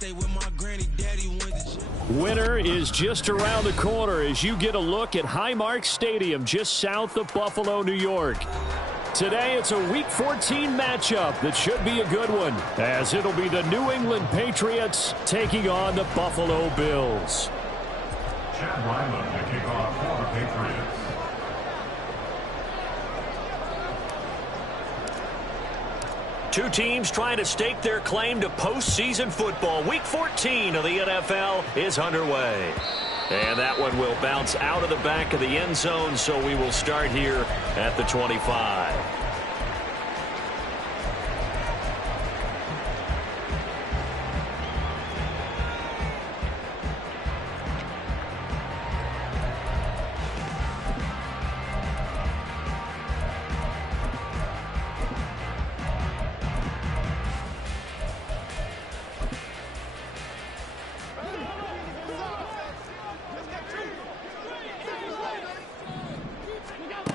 stay with my granny, daddy went to jail. Winter is just around the corner as you get a look at Highmark Stadium just south of Buffalo, New York. Today, it's a Week 14 matchup that should be a good one, as it'll be the New England Patriots taking on the Buffalo Bills. Chad Ryland to kick off for the Patriots. Two teams trying to stake their claim to postseason football. Week 14 of the NFL is underway. And that one will bounce out of the back of the end zone, so we will start here at the 25.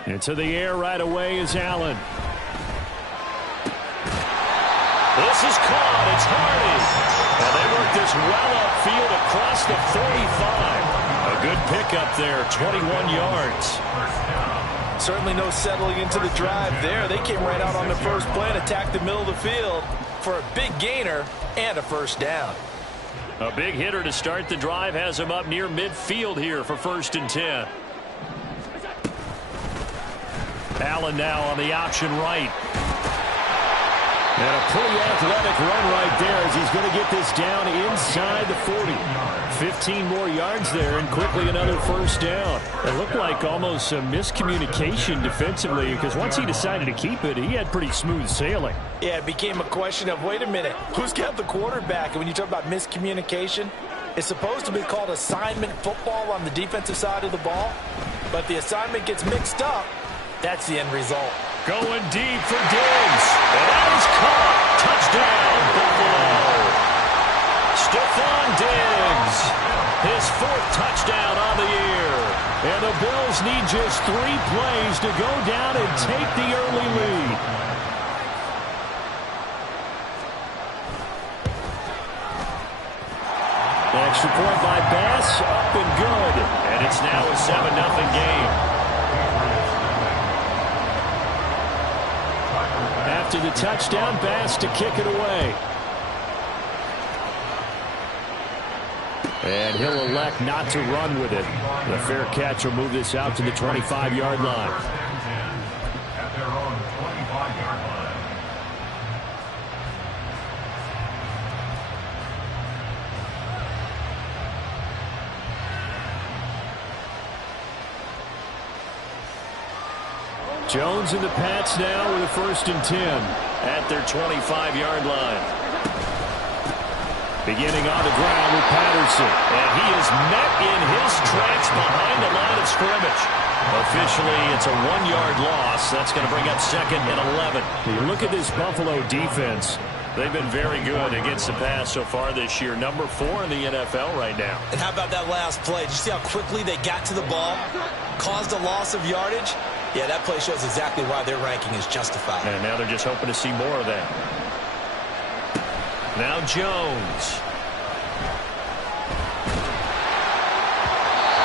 Into the air right away is Allen. This is caught. It's Hardy. And they work this well upfield across the 45. A good pickup there, 21 yards. Certainly no settling into the drive there. They came right out on the first play and attacked the middle of the field for a big gainer and a first down. A big hitter to start the drive has him up near midfield here for 1st and 10. Allen now on the option right. And a pretty athletic run right there as he's going to get this down inside the 40. 15 more yards there and quickly another first down. It looked like almost some miscommunication defensively because once he decided to keep it, he had pretty smooth sailing. Yeah, it became a question of, wait a minute, who's got the quarterback? And when you talk about miscommunication, it's supposed to be called assignment football on the defensive side of the ball. But the assignment gets mixed up. That's the end result. Going deep for Diggs. And that is caught. Touchdown, Buffalo. Stephon Diggs. His 4th touchdown on the year. And the Bills need just 3 plays to go down and take the early lead. Extra point by Bass. Up and good. And it's now a 7-0 game. After the touchdown, Bass to kick it away. And he'll elect not to run with it. The fair catch will move this out to the 25-yard line. At their own 25-yard line. Jones and the Pats now with a 1st and 10. At their 25-yard line. Beginning on the ground with Patterson. And he is met in his tracks behind the line of scrimmage. Officially, it's a 1-yard loss. That's going to bring up 2nd and 11. You look at this Buffalo defense. They've been very good against the pass so far this year. Number 4 in the NFL right now. And how about that last play? Did you see how quickly they got to the ball? Caused a loss of yardage? Yeah, that play shows exactly why their ranking is justified. And now they're just hoping to see more of that. Now Jones.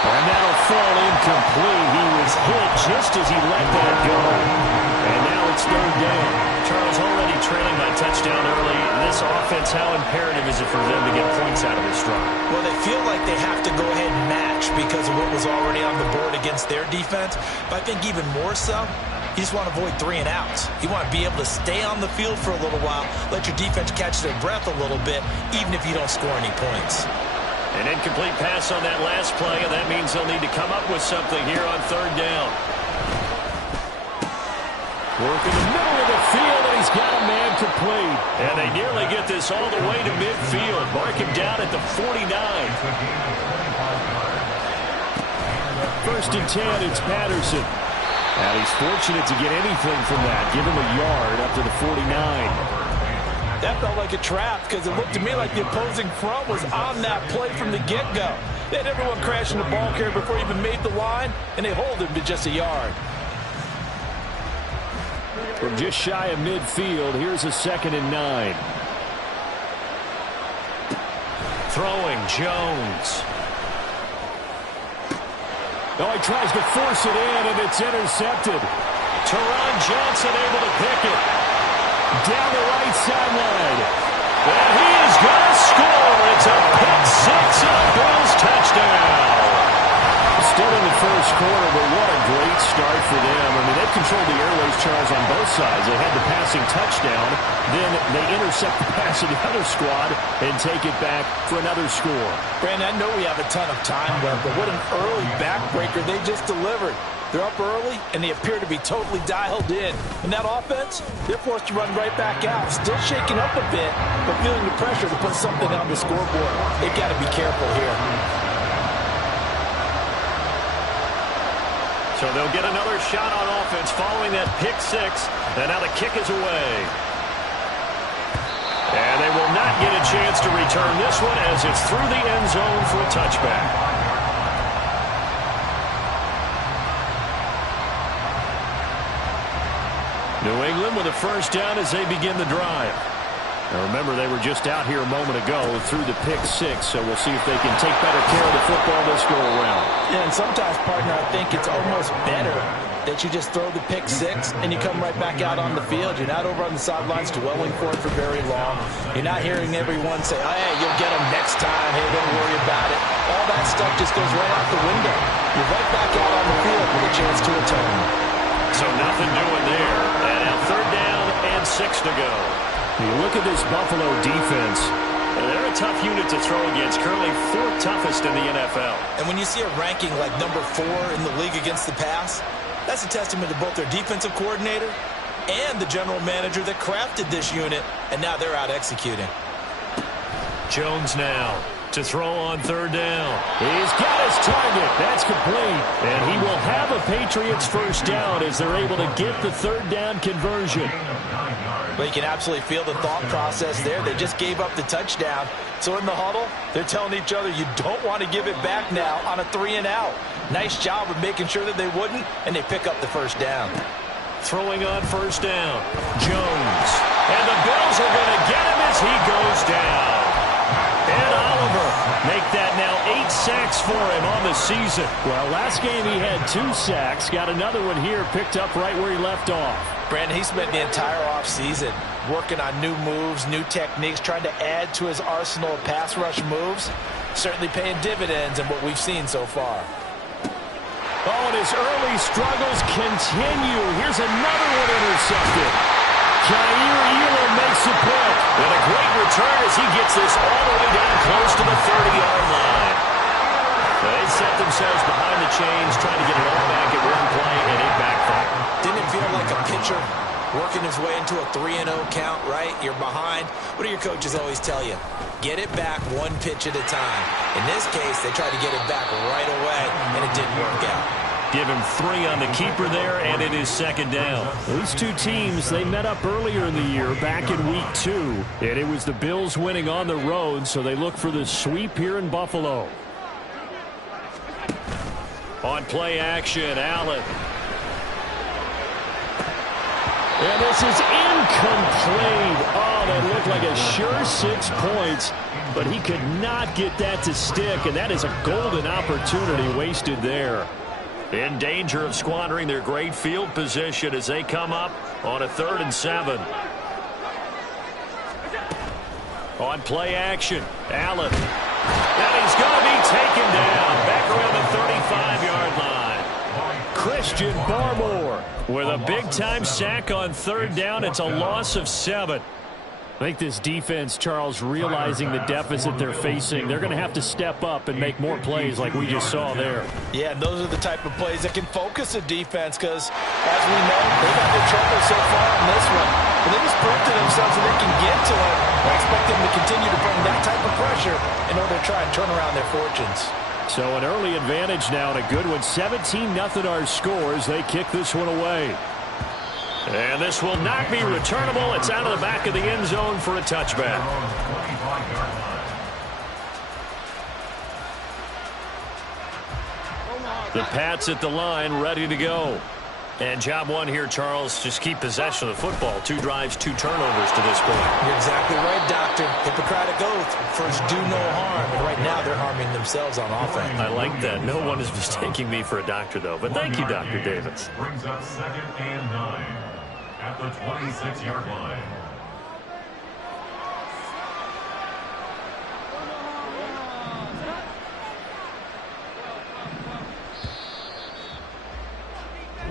And that'll fall incomplete. He was hit just as he let that go. And now it's 3rd down. Charles already trailing by touchdown early. This offense, how imperative is it for them to get points out of this drive? Well, they feel like they have to go ahead and match because of what was already on the board against their defense. But I think even more so, you just want to avoid 3 and outs. You want to be able to stay on the field for a little while, let your defense catch their breath a little bit, even if you don't score any points. An incomplete pass on that last play, and that means they'll need to come up with something here on 3rd down. Work in the middle of the field, and he's got a man complete. And they nearly get this all the way to midfield. Mark him down at the 49. 1st and 10, it's Patterson. And he's fortunate to get anything from that. Give him a yard up to the 49. That felt like a trap because it looked to me like the opposing front was on that play from the get-go. They had everyone crashing the ball carrier before he even made the line, and they hold him to just a yard. From just shy of midfield, here's a 2nd and 9. Throwing Jones. Oh, he tries to force it in, and it's intercepted. Teron Johnson able to pick it. Down the right sideline. And he is going to score. It's a pick six and a Bills touchdown. Still in the first quarter, but what a great start for them. I mean, they've controlled the airways, Charles, on both sides. They had the passing touchdown. Then they intercept the pass of the other squad and take it back for another score. Brandon, I know we have a ton of time left, but what an early backbreaker they just delivered. They're up early, and they appear to be totally dialed in. And that offense, they're forced to run right back out. Still shaking up a bit, but feeling the pressure to put something on the scoreboard. They've got to be careful here. So they'll get another shot on offense following that pick six. And now the kick is away. And they will not get a chance to return this one as it's through the end zone for a touchback. New England with a first down as they begin the drive. Now remember, they were just out here a moment ago through the pick six, so we'll see if they can take better care of the football this go around. Yeah, and sometimes, partner, I think it's almost better that you just throw the pick six and you come right back out on the field. You're not over on the sidelines dwelling for it for very long. You're not hearing everyone say, oh, hey, you'll get them next time. Hey, don't worry about it. All that stuff just goes right out the window. You're right back out on the field with a chance to return. So nothing doing there. And now third down and 6 to go. You look at this Buffalo defense. They're a tough unit to throw against, currently 4th toughest in the NFL. And when you see a ranking like number 4 in the league against the pass, that's a testament to both their defensive coordinator and the general manager that crafted this unit, and now they're out executing. Jones now to throw on third down. He's got his target. That's complete. And he will have a Patriots first down as they're able to get the third down conversion. But you can absolutely feel the thought process there. They just gave up the touchdown. So in the huddle, they're telling each other, you don't want to give it back now on a 3-and-out. Nice job of making sure that they wouldn't, and they pick up the first down. Throwing on first down, Jones. And the Bills are going to get him as he goes down. And Oliver make that now 8 sacks for him on the season. Well, last game he had 2 sacks. Got another one here, picked up right where he left off. Brandon, he spent the entire offseason working on new moves, new techniques, trying to add to his arsenal of pass rush moves. Certainly paying dividends in what we've seen so far. Oh, and his early struggles continue. Here's another one intercepted. Jair Elam makes the pick. And a great return as he gets this all the way down close to the 30-yard line. They set themselves behind the chains, trying to get it all back at one play, and it backfired. Didn't it feel like a pitcher working his way into a 3-0 count, right? You're behind. What do your coaches always tell you? Get it back one pitch at a time. In this case, they tried to get it back right away, and it didn't work out. Give him 3 on the keeper there, and it is second down. These two teams, they met up earlier in the year, back in week 2. And it was the Bills winning on the road, so they look for the sweep here in Buffalo. On play action, Allen. And this is incomplete. Oh, that looked like a sure 6 points, but he could not get that to stick, and that is a golden opportunity wasted there. In danger of squandering their great field position as they come up on a 3rd and 7. On play action, Allen. And he's going to be taken down back around the 35-yard line. Christian Barmore with a big-time sack on 3rd down. It's a loss of 7. I think this defense, Charles, realizing the deficit they're facing, they're going to have to step up and make more plays like we just saw there. Yeah, and those are the type of plays that can focus a defense because, as we know, they've had their trouble so far in this one. But they just proved to themselves that they can get to it. I expect them to continue to bring that type of pressure in order to try and turn around their fortunes. So an early advantage now and a good one. 17-0 our scores. They kick this one away. And this will not be returnable. It's out of the back of the end zone for a touchback. The Pats at the line, ready to go. And job one here, Charles, just keep possession of the football. 2 drives, 2 turnovers to this point. You're exactly right, Doctor. Hippocratic oath. First, do no harm. now they're harming themselves on offense. I like that. No one is mistaking me for a doctor, though. But thank you, Dr. Davis. Brings up 2nd and 9 at the 26-yard line.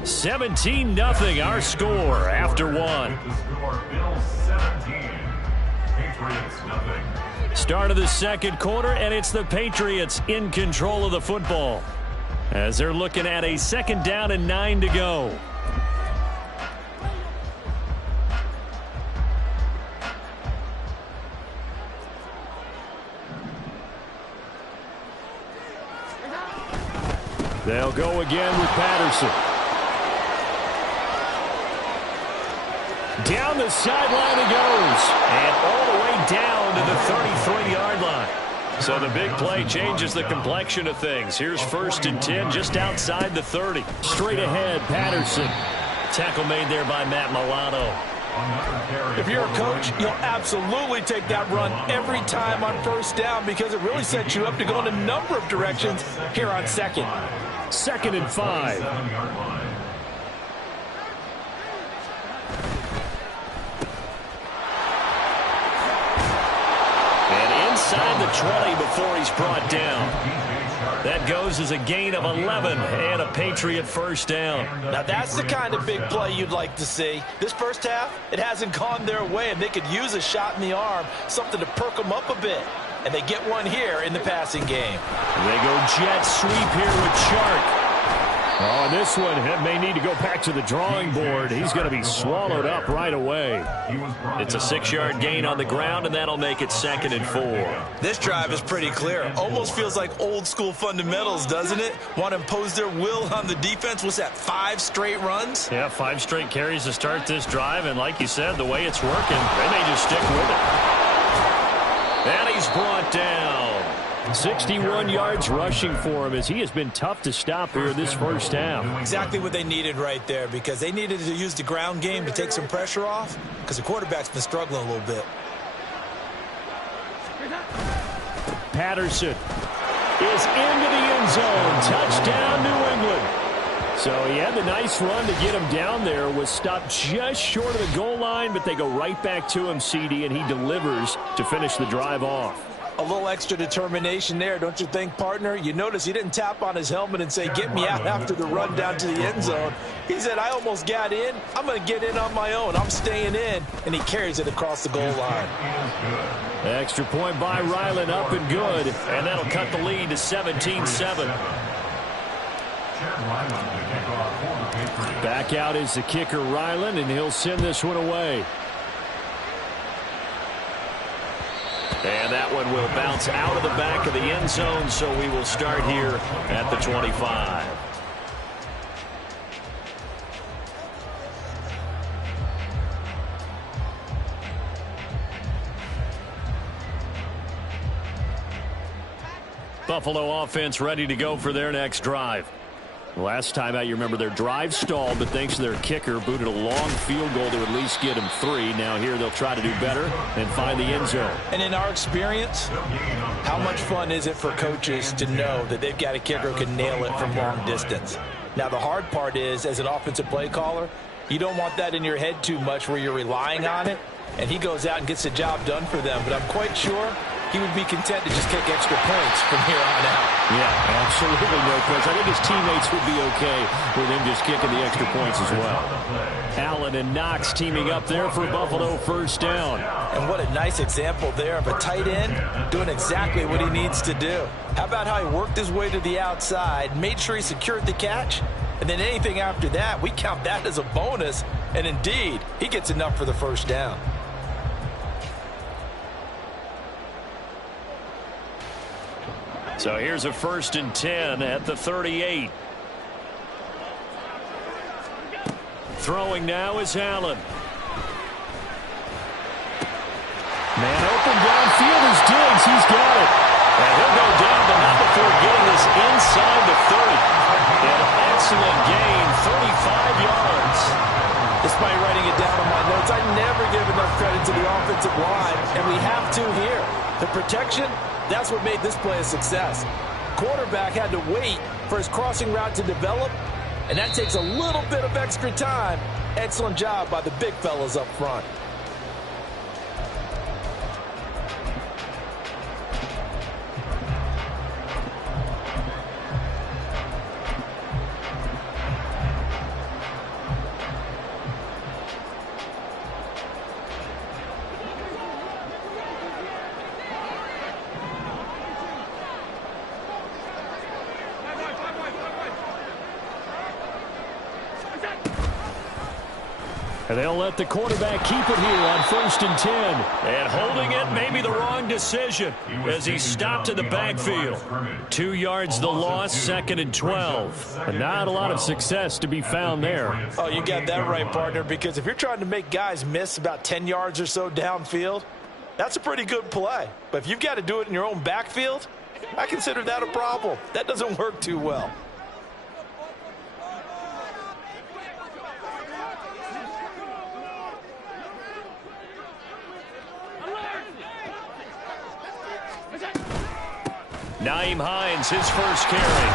$17-0 our score after one. The score, Bills 17, Patriots nothing. Start of the second quarter, and it's the Patriots in control of the football as they're looking at a 2nd down and 9 to go. They'll go again with Patterson. Down the sideline he goes, and all the way down to the 33-yard line. So the big play changes the complexion of things. Here's 1st and 10 just outside the 30. Straight ahead, Patterson. Tackle made there by Matt Milano. If you're a coach, you'll absolutely take that run every time on 1st down because it really sets you up to go in a number of directions here on 2nd. 2nd and 5. Inside the 20 before he's brought down. That goes as a gain of 11 and a Patriot 1st down. Now that's the kind of big play you'd like to see. This first half, it hasn't gone their way, and they could use a shot in the arm, something to perk them up a bit. And they get one here in the passing game. They go jet sweep here with Chark. Oh, and this one may need to go back to the drawing board. He's going to be swallowed up right away. It's a 6-yard gain on the ground, and that'll make it 2nd and 4. This drive is pretty clear. Almost feels like old school fundamentals, doesn't it? Want to impose their will on the defense. What's that, 5 straight runs? Yeah, 5 straight carries to start this drive, and like you said, the way it's working, they may just stick with it. And he's brought down. 61 yards rushing for him as he has been tough to stop here this first half. Exactly what they needed right there because they needed to use the ground game to take some pressure off because the quarterback's been struggling a little bit. Patterson is into the end zone. Touchdown, New England. So he had the nice run to get him down there, was stopped just short of the goal line, but they go right back to him, CD, and he delivers to finish the drive off. A little extra determination there, don't you think, partner? You notice he didn't tap on his helmet and say, get me out after the run down to the end zone. He said, I almost got in. I'm going to get in on my own. I'm staying in. And he carries it across the goal line. Extra point by Ryland, up and good. And that'll cut the lead to 17-7. Back out is the kicker, Ryland, and he'll send this one away. And that one will bounce out of the back of the end zone, so we will start here at the 25. Buffalo offense ready to go for their next drive. Last time out, you remember their drive stalled, but thanks to their kicker, booted a long field goal to at least get them 3. Now here they'll try to do better and find the end zone. And in our experience, how much fun is it for coaches to know that they've got a kicker who can nail it from long distance? Now the hard part is, as an offensive play caller, you don't want that in your head too much where you're relying on it, and he goes out and gets the job done for them. But I'm quite sure he would be content to just kick extra points from here on out. Yeah, absolutely no question. I think his teammates would be okay with him just kicking the extra points as well. Allen and Knox teaming up there for Buffalo first down. And what a nice example there of a tight end doing exactly what he needs to do. How about how he worked his way to the outside, made sure he secured the catch, and then anything after that, we count that as a bonus. And indeed, he gets enough for the first down. So here's a 1st and 10 at the 38. Throwing now is Allen. Man open downfield is Diggs. He's got it. And he'll go down, but not before getting this inside the 30. An excellent gain, 35 yards. Despite writing it down on my notes, I never give enough credit to the offensive line, and we have to here. The protection That's what made this play a success. Quarterback had to wait for his crossing route to develop, and that takes a little bit of extra time. Excellent job by the big fellas up front. And they'll let the quarterback keep it here on 1st and 10. And holding it may be the wrong decision as he stopped in the backfield. 2 yards the loss, 2nd and 12. And not a lot of success to be found there. Oh, you got that right, partner, because if you're trying to make guys miss about 10 yards or so downfield, that's a pretty good play. But if you've got to do it in your own backfield, I consider that a problem. That doesn't work too well. Nyheim Hines, his first carry.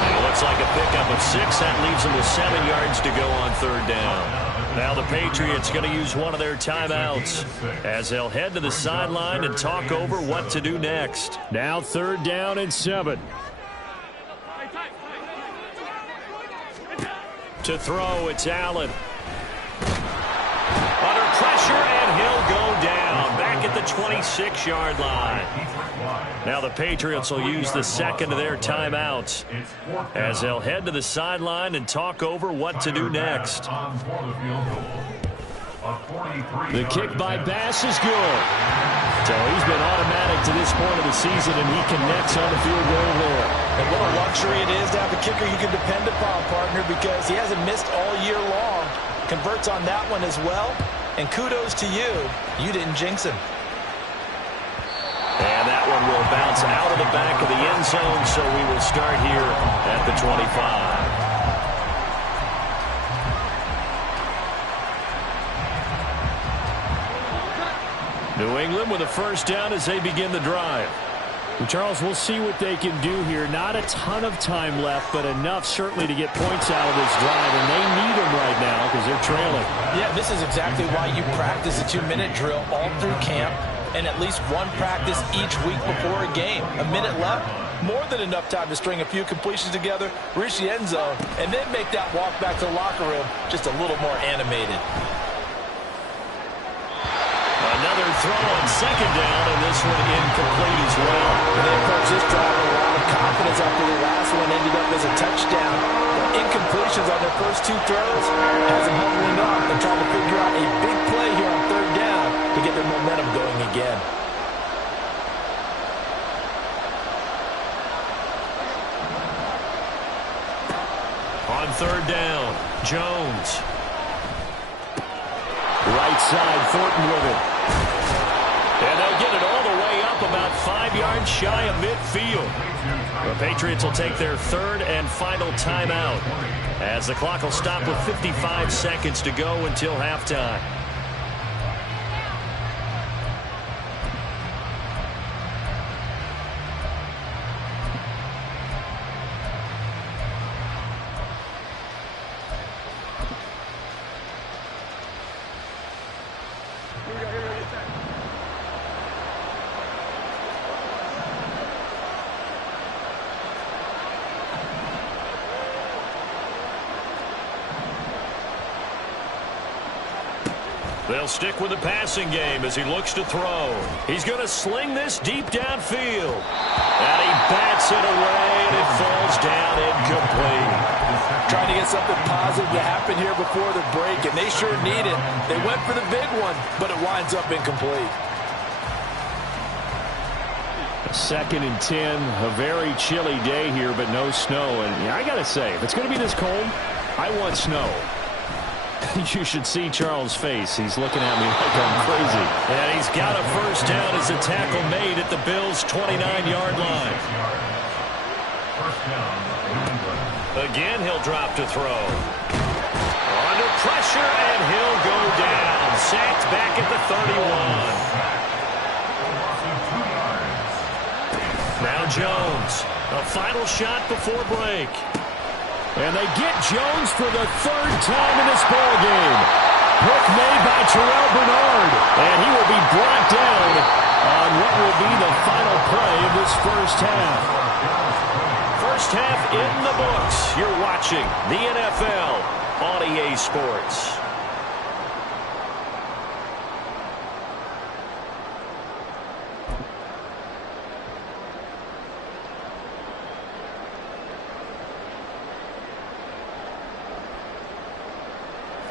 And it looks like a pickup of 6. That leaves him with 7 yards to go on 3rd down. Now the Patriots going to use one of their timeouts as they'll head to the sideline and talk over what to do next. Now 3rd down and 7. To throw, it's Allen. Under pressure, and he'll go down. Back at the 26-yard line. Now the Patriots will use the second of their timeouts as they'll head to the sideline and talk over what to do next. The kick by Bass is good. So he's been automatic to this point of the season, and he connects on the field goal there. And what a luxury it is to have a kicker you can depend upon, partner, because he hasn't missed all year long. Converts on that one as well. And kudos to you. You didn't jinx him. And that one will bounce out of the back of the end zone, so we will start here at the 25. New England with a first down as they begin the drive. And Charles, we'll see what they can do here. Not a ton of time left, but enough certainly to get points out of this drive, and they need them right now because they're trailing. Yeah, this is exactly why you practice a 2-minute drill all through camp and at least one practice each week before a game. A minute left, more than enough time to string a few completions together, reach the end zone, and then make that walk back to the locker room just a little more animated. Another throw on 2nd down, and this one incomplete as well. And they approach this drive with a lot of confidence after the last one ended up as a touchdown. The incompletions on their first 2 throws has them huddling up and trying to figure out a big play here on 3rd down to get their momentum going again. On 3rd down, Jones. Right side, Thornton with it. And they'll get it all the way up about 5 yards shy of midfield. The Patriots will take their 3rd and final timeout as the clock will stop with 55 seconds to go until halftime. They'll stick with the passing game as he looks to throw. He's going to sling this deep downfield. And he bats it away, and it falls down incomplete. Trying to get something positive to happen here before the break, and they sure need it. They went for the big one, but it winds up incomplete. 2nd and 10, a very chilly day here, but no snow. And I got to say, if it's going to be this cold, I want snow. You should see Charles' face. He's looking at me like I'm crazy. And he's got a first down as the tackle made at the Bills' 29-yard line. Again, he'll drop to throw. Under pressure, and he'll go down. Sacked back at the 31. Now Jones, a final shot before break. And they get Jones for the third time in this ballgame. Pick made by Terrell Bernard. And he will be brought down on what will be the final play of this first half. First half in the books. You're watching the NFL on EA Sports.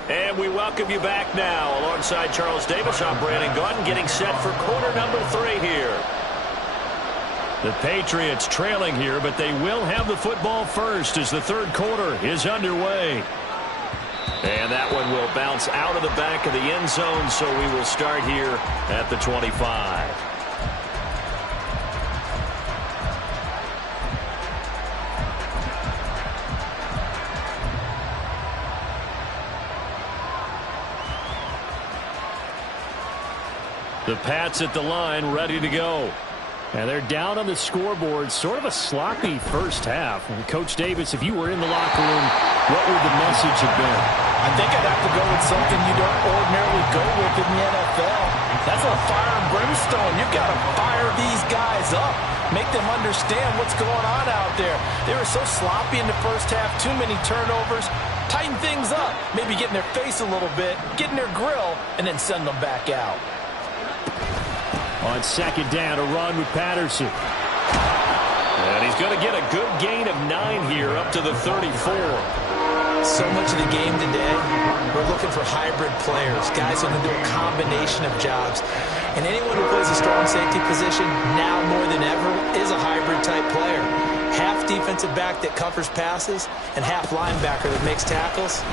And we welcome you back now. Alongside Charles Davis, I'm Brandon Gaudin, getting set for quarter number 3 here. The Patriots trailing here, but they will have the football first as the third quarter is underway. And that one will bounce out of the back of the end zone, so we will start here at the 25. The Pats at the line, ready to go. And they're down on the scoreboard. Sort of a sloppy first half. And Coach Davis, if you were in the locker room, what would the message have been? I think I'd have to go with something you don't ordinarily go with in the NFL. That's a fire and brimstone. You've got to fire these guys up. Make them understand what's going on out there. They were so sloppy in the first half. Too many turnovers. Tighten things up. Maybe get in their face a little bit. Get in their grill. And then send them back out. On second down, a run with Patterson. And he's going to get a good gain of 9 here, up to the 34. So much of the game today, we're looking for hybrid players, guys who can do a combination of jobs. And anyone who plays a strong safety position, now more than ever, is a hybrid-type player. Half defensive back that covers passes, and half linebacker that makes tackles.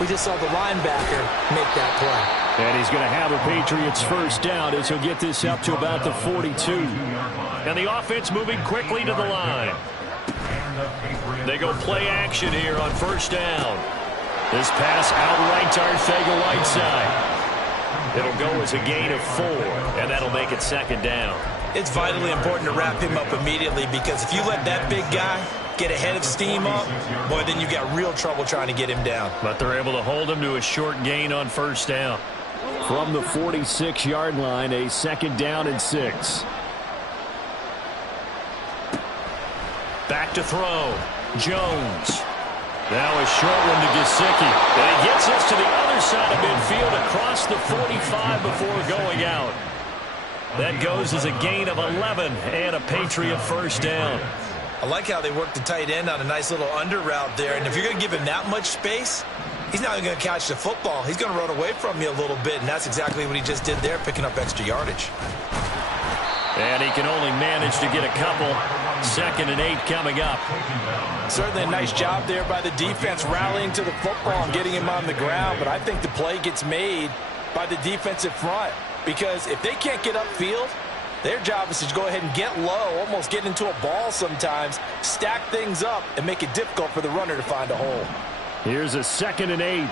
We just saw the linebacker make that play. And he's going to have a Patriots first down as he'll get this up to about the 42. And the offense moving quickly to the line. They go play action here on first down. This pass outright to Arcega-Whiteside. It'll go as a gain of 4, and that'll make it second down. It's vitally important to wrap him up immediately, because if you let that big guy get ahead of steam up, boy, then you got real trouble trying to get him down. But they're able to hold him to a short gain on first down. From the 46-yard line, a second down and 6. Back to throw. Jones. Now a short one to Gesicki. And he gets us to the other side of midfield across the 45 before going out. That goes as a gain of 11 and a Patriot first down. I like how they work the tight end on a nice little under route there. And if you're going to give him that much space, he's not even going to catch the football. He's going to run away from you a little bit, and that's exactly what he just did there, picking up extra yardage. And he can only manage to get a couple. 2nd and 8 coming up. Certainly a nice job there by the defense rallying to the football and getting him on the ground, but I think the play gets made by the defensive front, because if they can't get upfield, their job is to go ahead and get low, almost get into a ball sometimes, stack things up, and make it difficult for the runner to find a hole. Here's a 2nd and 8.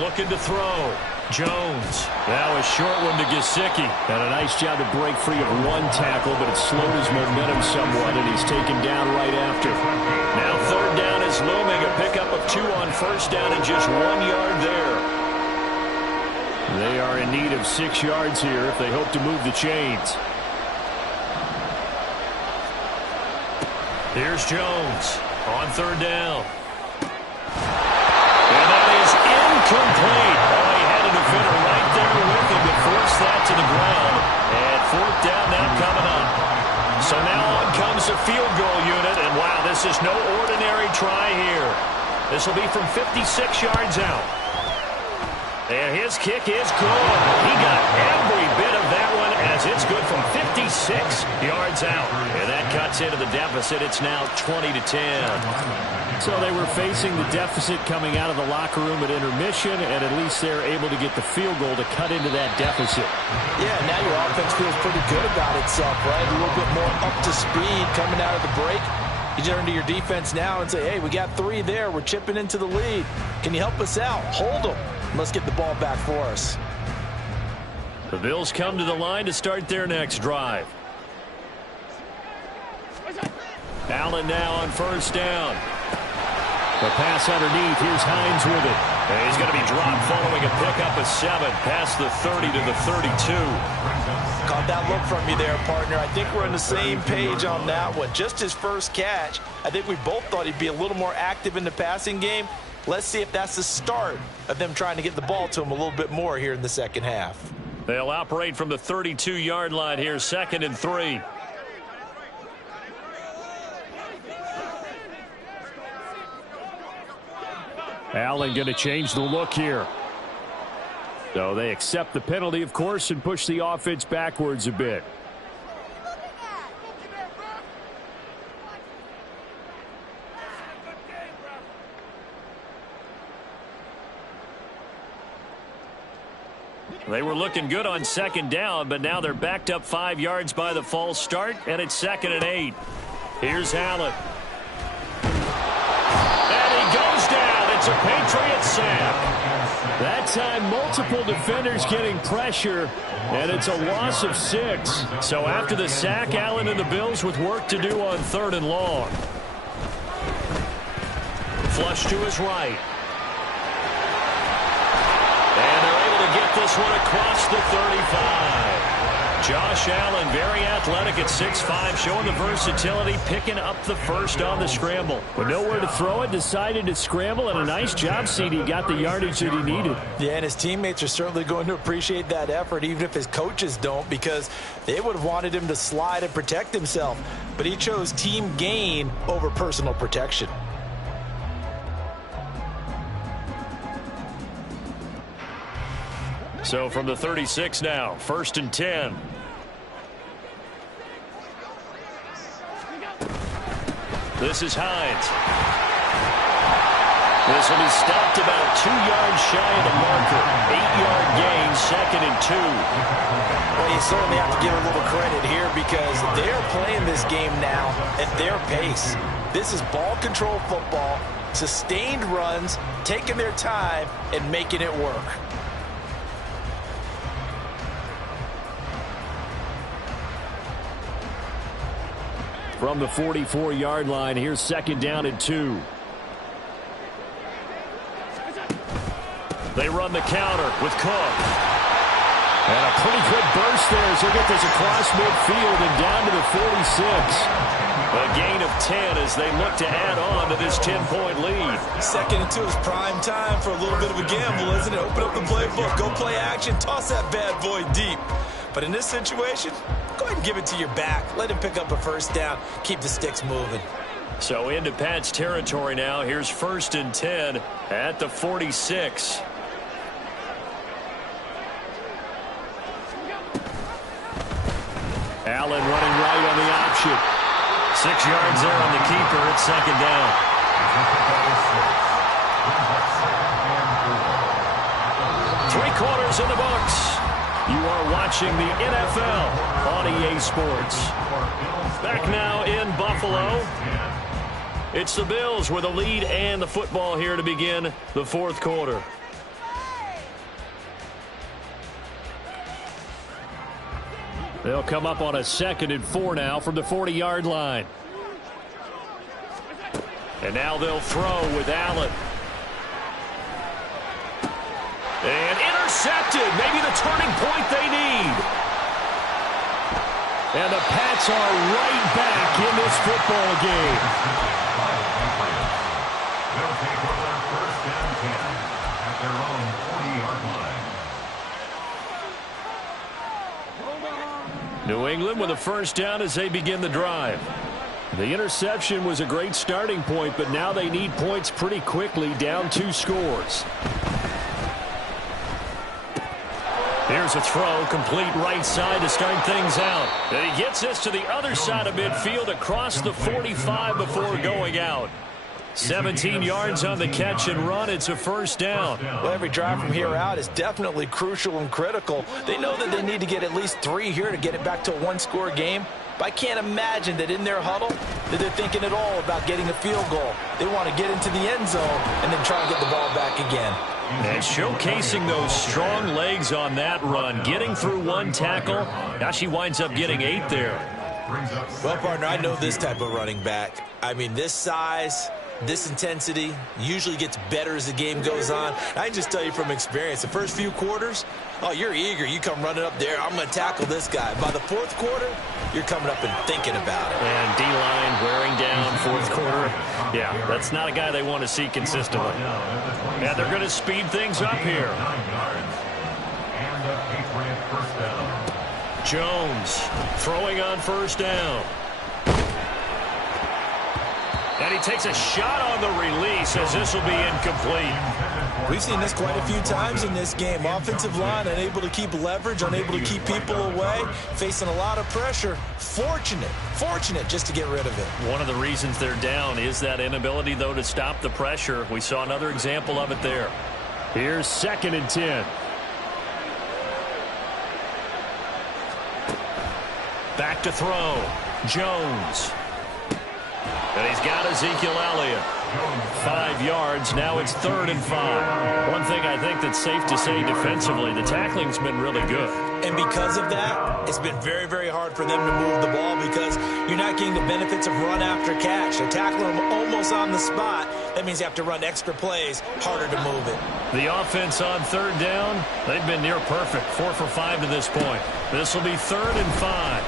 Looking to throw. Jones. Now a short one to Gesicki. And a nice job to break free of one tackle, but it slowed his momentum somewhat, and he's taken down right after. Now third down is looming. A pickup of 2 on first down and just 1 yard there. They are in need of 6 yards here if they hope to move the chains. Here's Jones on third down. And that is incomplete. Oh, he had a defender right there with him to force that to the ground. And fourth down now coming up. So now on comes the field goal unit. And wow, this is no ordinary try here. This will be from 56 yards out. And his kick is good. He got every bit of that one, as it's good from 56 yards out. And that cuts into the deficit. It's now 20-10. So they were facing the deficit coming out of the locker room at intermission, and at least they're able to get the field goal to cut into that deficit. Yeah, now your offense feels pretty good about itself, right? A little bit more up to speed coming out of the break. You turn to your defense now and say, hey, we got 3 there. We're chipping into the lead. Can you help us out? Hold them. Let's get the ball back for us. The Bills come to the line to start their next drive. Allen now on first down. The pass underneath. Here's Hines with it. And he's going to be dropped following a pickup of 7 past the 30 to the 32. Caught that look from you there, partner. I think we're on the same page on that one. Just his first catch. I think we both thought he'd be a little more active in the passing game. Let's see if that's the start of them trying to get the ball to him a little bit more here in the second half. They'll operate from the 32-yard line here, 2nd and 3. Allen going to change the look here. So they accept the penalty, of course, and push the offense backwards a bit. They were looking good on 2nd down, but now they're backed up 5 yards by the false start, and it's 2nd and 8. Here's Allen. And he goes down. It's a Patriot sack. That time, multiple defenders getting pressure, and it's a loss of 6. So after the sack, Allen and the Bills with work to do on 3rd and long. Flush to his right. And they're able to get this one across the 35. Josh Allen, very athletic at 6'5", showing the versatility, picking up the first on the scramble. With nowhere to throw it, decided to scramble, and a nice job, CD. Got the yardage that he needed. Yeah, and his teammates are certainly going to appreciate that effort, even if his coaches don't, because they would have wanted him to slide and protect himself. But he chose team gain over personal protection. So from the 36 now, 1st and 10. This is Hines. This will be stopped about 2 yards shy of the marker. 8-yard gain, 2nd and 2. Well, you certainly have to give a little credit here because they're playing this game now at their pace. This is ball control football, sustained runs, taking their time, and making it work. From the 44-yard line, here's 2nd down and 2. They run the counter with Cook. And a pretty good burst there as he'll get this across midfield and down to the 46. A gain of 10 as they look to add on to this 10-point lead. 2nd and 2 is prime time for a little bit of a gamble, isn't it? Open up the playbook, go play action, toss that bad boy deep. But in this situation, go ahead and give it to your back. Let him pick up a first down. Keep the sticks moving. So into Pat's territory now. Here's 1st and 10 at the 46. Allen running right on the option. 6 yards there on the keeper. It's 2nd down. Three-quarters in the books. You are watching the NFL on EA Sports. Back now in Buffalo. It's the Bills with a lead and the football here to begin the 4th quarter. They'll come up on a 2nd and 4 now from the 40-yard line. And now they'll throw with Allen. And intercepted. Maybe the turning point they need. And the Pats are right back in this football game. They'll take over 1st and 10 at their own 40-yard line. New England with a first down as they begin the drive. The interception was a great starting point, but now they need points pretty quickly, down 2 scores. Here's a throw, complete right side to start things out. And he gets this to the other side of midfield across the 45 before going out. 17 yards on the catch and run. It's a first down. Well, every drive from here out is definitely crucial and critical. They know that they need to get at least 3 here to get it back to a 1-score game. But I can't imagine that in their huddle that they're thinking at all about getting a field goal. They want to get into the end zone and then try and get the ball back again. And showcasing those strong legs on that run. Getting through one tackle. Now she winds up getting 8 there. Well, partner, I know this type of running back. I mean, this size, this intensity usually gets better as the game goes on. I can just tell you from experience, the first few quarters, oh, you're eager. You come running up there, I'm going to tackle this guy. By the fourth quarter, you're coming up and thinking about it. And D-line wearing down fourth quarter. Yeah, that's not a guy they want to see consistently. Yeah, they're going to speed things up here. And a Patriot first down. Jones throwing on first down. And he takes a shot on the release as this will be incomplete. We've seen this quite a few times in this game. Offensive line unable to keep leverage, unable to keep people away, facing a lot of pressure. Fortunate just to get rid of it. One of the reasons they're down is that inability, though, to stop the pressure. We saw another example of it there. Here's 2nd and 10. Back to throw. Jones. And he's got Ezekiel Elliott. 5 yards. Now it's 3rd and 5. One thing I think that's safe to say defensively, the tackling's been really good. And because of that, it's been very, very hard for them to move the ball because you're not getting the benefits of run after catch. They're tackling them almost on the spot. That means you have to run extra plays, harder to move it. The offense on 3rd down, they've been near perfect. 4 for 5 to this point. This will be 3rd and 5.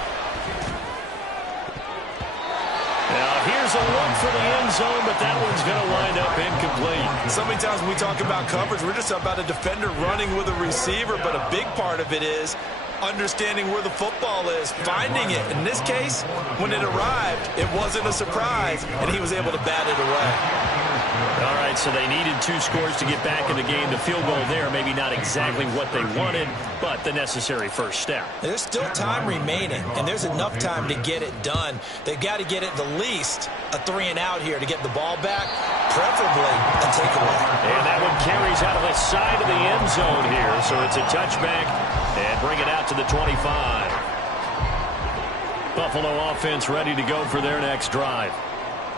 Now, here's a look for the end zone, but that one's going to wind up incomplete. So many times when we talk about coverage, we're just about a defender running with a receiver, but a big part of it is understanding where the football is, finding it. In this case, when it arrived, it wasn't a surprise, and he was able to bat it away. All right, so they needed 2 scores to get back in the game. The field goal there, maybe not exactly what they wanted, but the necessary first step. There's still time remaining, and there's enough time to get it done. They've got to get at the least a 3-and-out here to get the ball back, preferably a takeaway. And that one carries out of the side of the end zone here, so it's a touchback and bring it out to the 25. Buffalo offense ready to go for their next drive.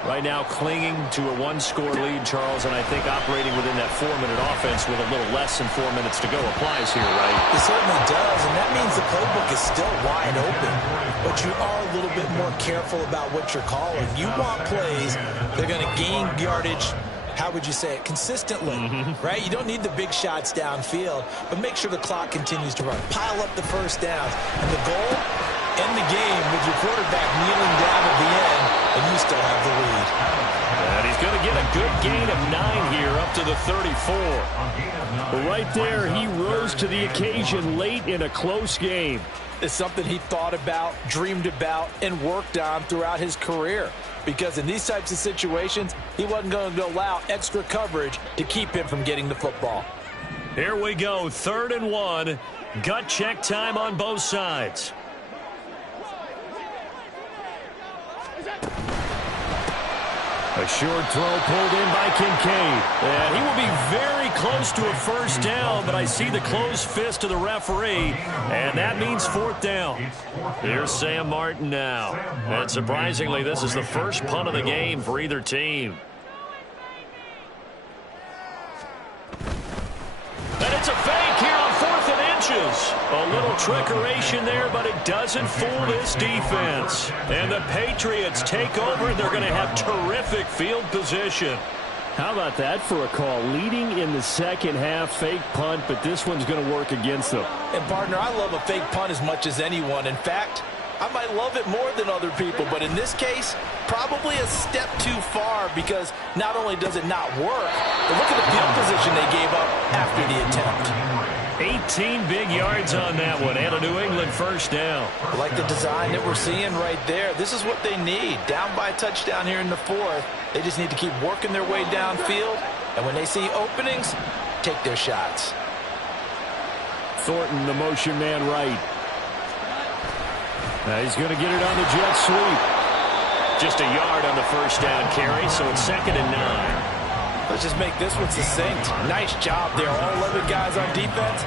Right now clinging to a 1-score lead, Charles, and I think operating within that 4-minute offense with a little less than 4 minutes to go applies here, right? It certainly does, and that means the playbook is still wide open. But you are a little bit more careful about what you're calling. You want plays that are going to gain yardage, how would you say it, consistently, right? You don't need the big shots downfield, but make sure the clock continues to run. Pile up the first downs. And the goal, end the game with your quarterback kneeling down at the end, and you still have the lead. And he's going to get a good gain of 9 here up to the 34. Right there, he rose to the occasion late in a close game. It's something he thought about, dreamed about, and worked on throughout his career. Because in these types of situations, he wasn't going to allow extra coverage to keep him from getting the football. Here we go, 3rd and 1. Gut check time on both sides. A short throw pulled in by Kincaid. And he will be very close to a first down, but I see the closed fist of the referee, and that means 4th down. Here's Sam Martin now. And surprisingly, this is the first punt of the game for either team. And it's a fake here on 4th and inches. A little trickeration there, but it doesn't fool this defense. And the Patriots take over. They're going to have terrific field position. How about that for a call? Leading in the second half, fake punt, but this one's going to work against them. And, partner, I love a fake punt as much as anyone. In fact, I might love it more than other people, but in this case, probably a step too far because not only does it not work, but look at the field position they gave up after the attempt. 18 big yards on that one, and a New England first down. I like the design that we're seeing right there. This is what they need. Down by a touchdown here in the 4th. They just need to keep working their way downfield, and when they see openings, take their shots. Thornton, the motion man right. Now he's going to get it on the jet sweep. Just a yard on the first down carry, so it's 2nd and 9. Let's just make this one succinct. Nice job there. All 11 guys on defense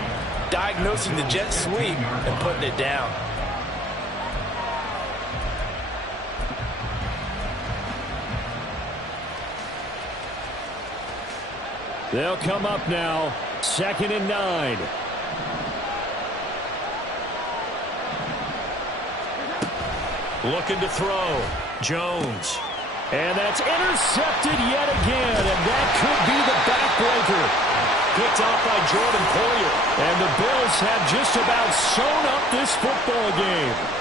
diagnosing the jet sweep and putting it down. They'll come up now 2nd and 9. Looking to throw. Jones. And that's intercepted yet again, and that could be the backbreaker. Picked off by Jordan Poyer. And the Bills have just about sewn up this football game.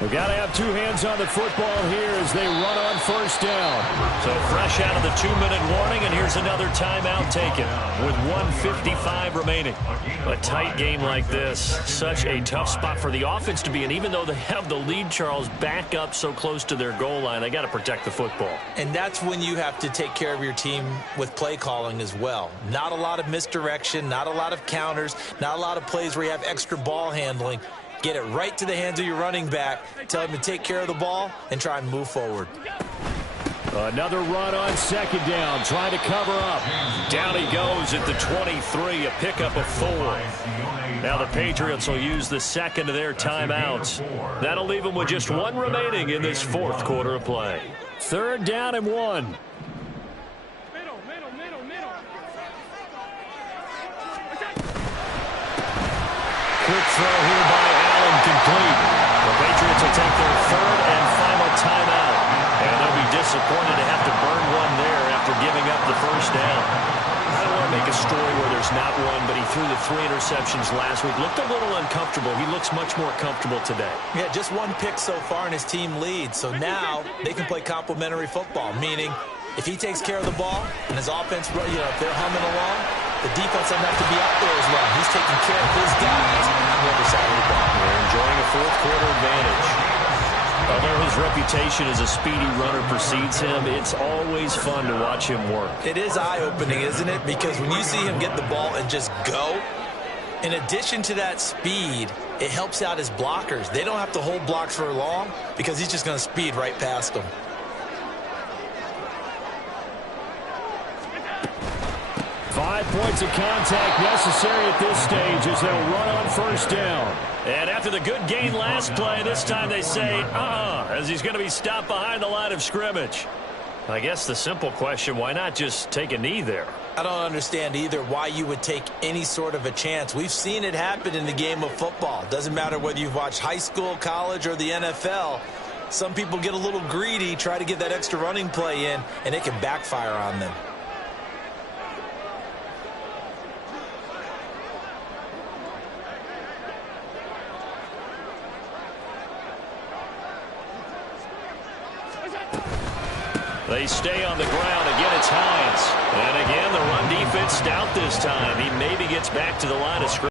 We've got to have two hands on the football here as they run on 1st down. So fresh out of the 2-minute warning, and here's another timeout taken with 1:55 remaining. A tight game like this, such a tough spot for the offense to be in. Even though they have the lead, Charles, back up so close to their goal line, they got to protect the football. And that's when you have to take care of your team with play calling as well. Not a lot of misdirection, not a lot of counters, not a lot of plays where you have extra ball handling. Get it right to the hands of your running back. Tell him to take care of the ball and try and move forward. Another run on 2nd down, trying to cover up. Down he goes at the 23, a pickup of 4. Now the Patriots will use the 2nd of their timeouts. That'll leave them with just 1 remaining in this 4th quarter of play. 3rd down and 1. Quick throw here by Allen, complete. The Patriots will take their 3rd and final timeout. And they'll be disappointed to have to burn one there after giving up the 1st down. I don't want to make a story where there's not one, but he threw the 3 interceptions last week. Looked a little uncomfortable. He looks much more comfortable today. Yeah, just 1 pick so far and his team leads. So now they can play complementary football, meaning if he takes care of the ball and his offense, if they're humming along, the defense doesn't have to be out there as well. He's taking care of his guys on the other side of the ball. They're enjoying a 4th quarter advantage. Although his reputation as a speedy runner precedes him, it's always fun to watch him work. It is eye-opening, isn't it? Because when you see him get the ball and just go, in addition to that speed, it helps out his blockers. They don't have to hold blocks for long because he's just going to speed right past them. Five points of contact necessary at this stage as they'll run on 1st down. And after the good gain last play, this time they say, as he's going to be stopped behind the line of scrimmage. I guess the simple question, why not just take a knee there? I don't understand either why you would take any sort of a chance. We've seen it happen in the game of football. Doesn't matter whether you've watched high school, college, or the NFL. Some people get a little greedy, try to get that extra running play in, and it can backfire on them. They stay on the ground. Again, it's Hines. And again, the run defense stout this time. He maybe gets back to the line of scrimmage.